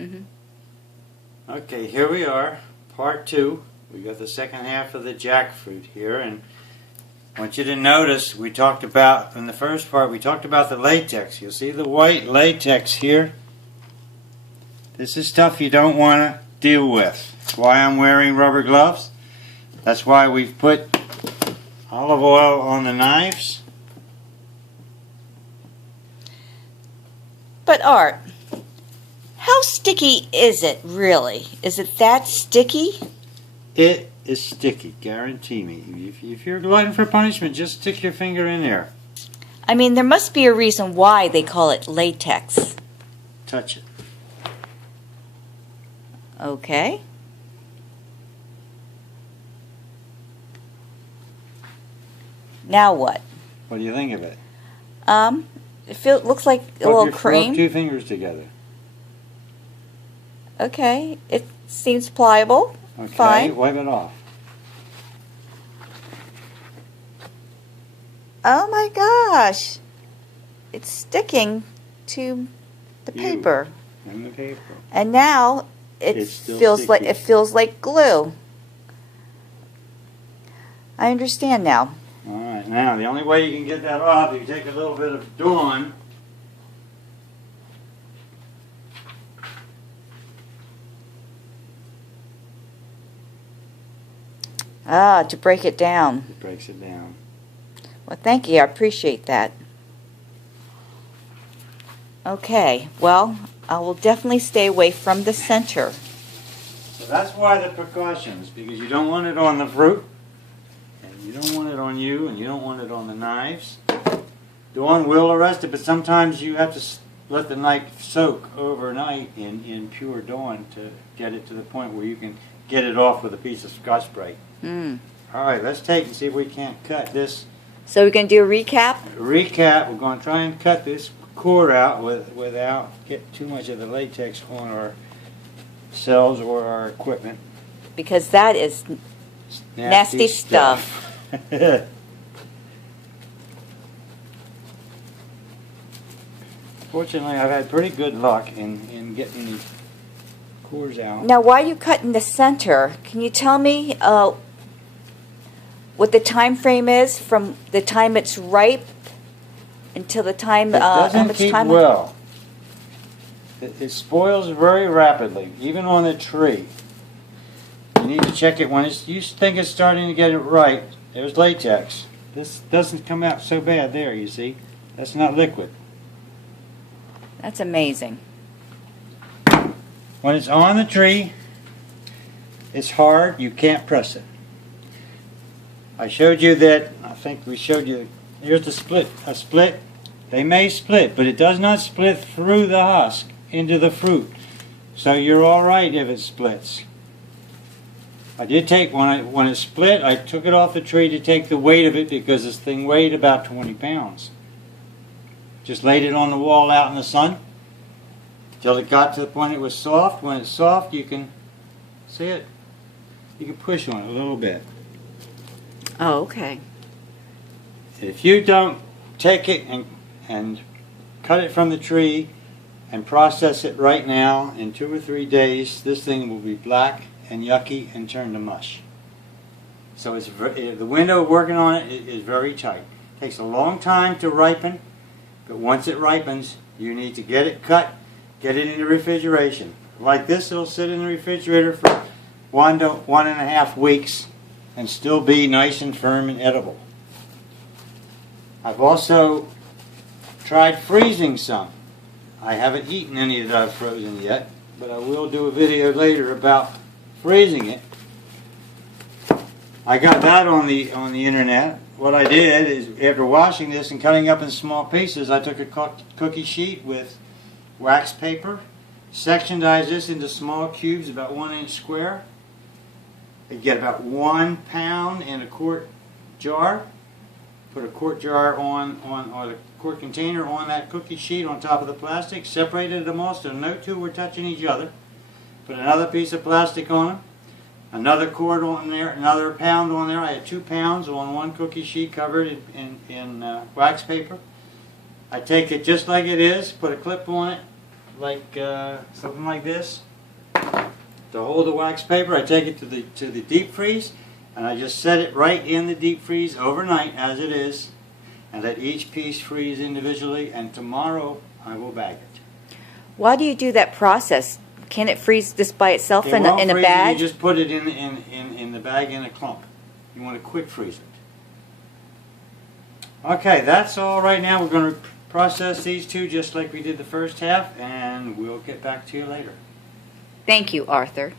Mm-hmm. Okay, here we are, part 2. We got the second half of the jackfruit here, and I want you to notice we talked about, in the first part, we talked about the latex. You'll see the white latex here. This is stuff you don't want to deal with. That's why I'm wearing rubber gloves. That's why we've put olive oil on the knives. But Art, how sticky is it really? Is it that sticky? It is sticky, guarantee me. If you're glutton for punishment, just stick your finger in there. I mean, there must be a reason why they call it latex. Touch it. Okay. Now what? What do you think of it? It looks like a little cream. Rub 2 fingers together. Okay, it seems pliable. Okay, fine. Wipe it off. Oh my gosh, it's sticking to the paper. And the paper. And now it feels like glue. I understand now. All right, now the only way you can get that off is you take a little bit of Dawn. Ah, to break it down. It breaks it down. Well, thank you. I appreciate that. Okay, well, I will definitely stay away from the center. So that's why the precautions, because you don't want it on the fruit, and you don't want it on you, and you don't want it on the knives. Dawn will arrest it, but sometimes you have to let the knife soak overnight in pure Dawn to get it to the point where you can get it off with a piece of Scotch-Brite. All right, let's take and see if we can't cut this. So we're going to do a recap? We're going to try and cut this cord out without getting too much of the latex on our cells or our equipment. Because that is nasty stuff. Fortunately, I've had pretty good luck in getting these cores out. Now, why are you cutting the center? Can you tell me what the time frame is from the time it's ripe until the time it doesn't keep well. It spoils very rapidly, even on the tree. You need to check it when you think it's starting to get it right. There's latex. This doesn't come out so bad there, you see. That's not liquid. That's amazing. When it's on the tree, it's hard. You can't press it. I showed you that, I think we showed you, here's the split. A split, they may split, but it does not split through the husk into the fruit. So you're all right if it splits. I did take, when it split, I took it off the tree to take the weight of it because this thing weighed about 20 pounds. Just laid it on the wall out in the sun till it got to the point it was soft. When it's soft, you can see it. You can push on it a little bit. Oh, okay. If you don't take it and cut it from the tree and process it right now, in 2 or 3 days, this thing will be black and yucky and turn to mush. So the window of working on it is very tight. It takes a long time to ripen, but once it ripens, you need to get it cut, get it into refrigeration. Like this, it'll sit in the refrigerator for 1 to 1.5 weeks and still be nice and firm and edible. I've also tried freezing some. I haven't eaten any that I've frozen yet, but I will do a video later about freezing it. I got that on the internet. What I did is, after washing this and cutting up in small pieces, I took a cookie sheet with wax paper, sectioned this into small cubes about 1 inch square. You get about 1 pound in a quart jar. Put a quart jar or a quart container on that cookie sheet on top of the plastic. Separated them all so no two were touching each other. Put another piece of plastic on them. Another quart on there, another pound on there. I had 2 pounds on one cookie sheet covered in wax paper. I take it just like it is, put a clip on it, something like this. To hold the wax paper, I take it to the deep freeze, and I just set it right in the deep freeze overnight as it is, and let each piece freeze individually, and tomorrow I will bag it. Why do you do that process? Can it freeze just by itself It in won't a freeze, bag? you just put it in the bag in a clump. You want to quick freeze it. Okay, that's all right now. We're going to process these two just like we did the first half, and we'll get back to you later. Thank you, Arthur.